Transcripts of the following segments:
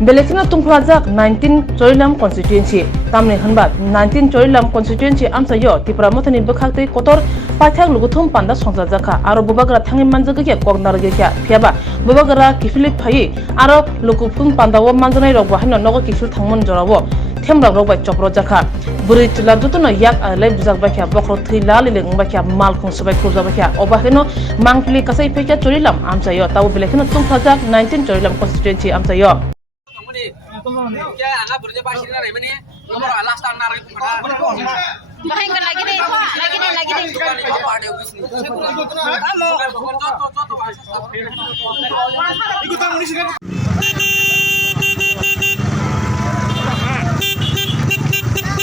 Belekina tungplajak 19 Chorilam constituency tamne hanbat 19 Chorilam constituency amsayo Tripura mothani bokhaktei kotor paithak luguthum panda songjajaka aro bobagra thangi manjagya kognargya phiaba bobagra kifili phai aro lukupum pandawo manjanai rok bahino nogo kifil thangmon jorabo themra rok bai chopro jakha buri tilar jotono yak alai bujak bakya bokro thei lali leng bakya mal khung sabai kurja bakya obahino mangpili kasai phekya Chorilam amsayo tabu belekina tungplajak 19 Chorilam constituency amsayo क्या आगा बरजे पासी ना रे बने number last under रे पड़ा Bahaya lagi deh. Party office नहीं ikut tamu di sini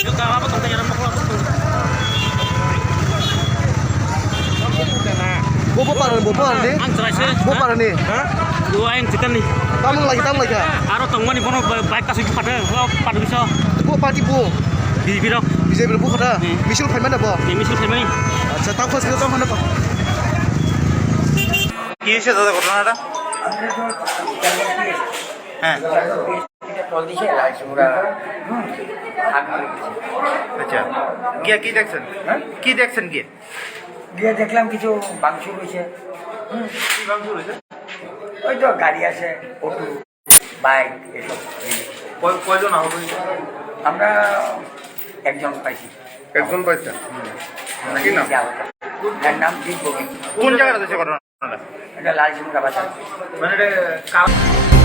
yuk apa tuh tanya nama Bopa nih. Bopa nih. dua yang chicken nih Tamu lagi. aro tongwan ni bono baik kasih pada pada bisa Bopa di bu. di biro Bisa berbu kada. Misil payment apa? ini misil family আচ্ছা তাও খোঁজ নিতে হবে কি হয়েছে দাদা ঘটনাটা হ্যাঁ আচ্ছা গিয়ে কি দেখছেন গিয়ে দেখলাম কিছু ভাঙচুর হয়েছে কি ভাঙচুর হয়েছে ওই তো গাড়ি আছে অটো বাইক এসব কয়জন আহত হয়েছে আমরা একজন পাইছি একজন পাইছেন কি নাম এর নাম দীপ বগি কোন জায়গাটা হয়েছে ঘটনাটা এটা লাল সিংহা বাজার মানে এটা